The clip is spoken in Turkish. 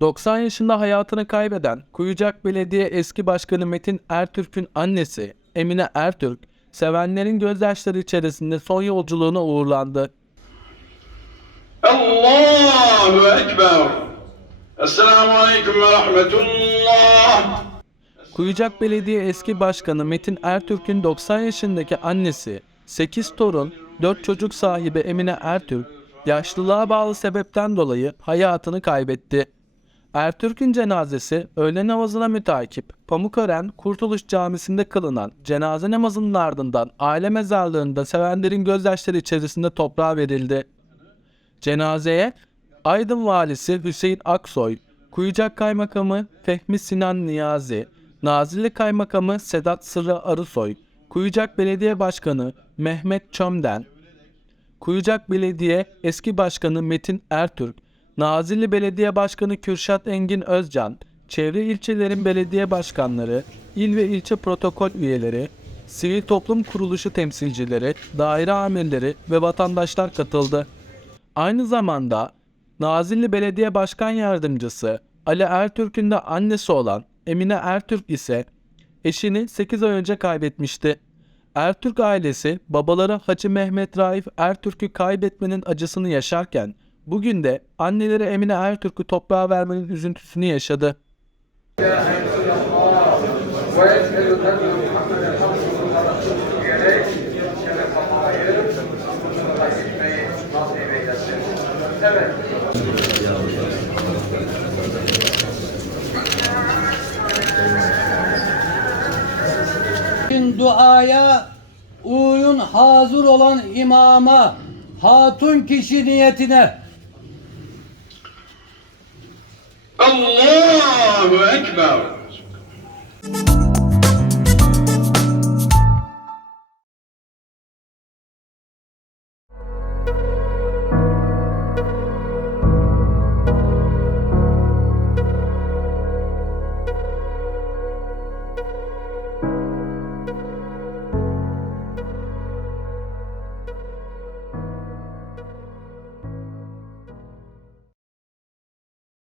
90 yaşında hayatını kaybeden Kuyucak Belediye eski başkanı Metin Ertürk'ün annesi Emine Ertürk, sevenlerin gözyaşları içerisinde son yolculuğuna uğurlandı. Allahu Ekber. Esselamu Aleyküm ve Rahmetullah. Kuyucak Belediye eski başkanı Metin Ertürk'ün 90 yaşındaki annesi, 8 torun, 4 çocuk sahibi Emine Ertürk, yaşlılığa bağlı sebepten dolayı hayatını kaybetti. Ertürk'ün cenazesi öğle namazına mütakip Pamukören Kurtuluş Camisi'nde kılınan cenaze namazının ardından aile mezarlığında sevenlerin gözyaşları içerisinde toprağa verildi. Cenazeye Aydın Valisi Hüseyin Aksoy, Kuyucak Kaymakamı Fehmi Sinan Niyazi, Nazilli Kaymakamı Sedat Sırrı Arısoy, Kuyucak Belediye Başkanı Mehmet Çömden, Kuyucak Belediye Eski Başkanı Metin Ertürk, Nazilli Belediye Başkanı Kürşat Engin Özcan, çevre ilçelerin belediye başkanları, il ve ilçe protokol üyeleri, sivil toplum kuruluşu temsilcileri, daire amirleri ve vatandaşlar katıldı. Aynı zamanda Nazilli Belediye Başkan Yardımcısı Ali Ertürk'ün de annesi olan Emine Ertürk ise eşini 8 ay önce kaybetmişti. Ertürk ailesi babaları Hacı Mehmet Raif Ertürk'ü kaybetmenin acısını yaşarken Bugün de anneleri Emine Ertürk'ü toprağa vermenin üzüntüsünü yaşadı. Evet. Bugün duaya uyun hazır olan imama, hatun kişi niyetine Allahu Ekber.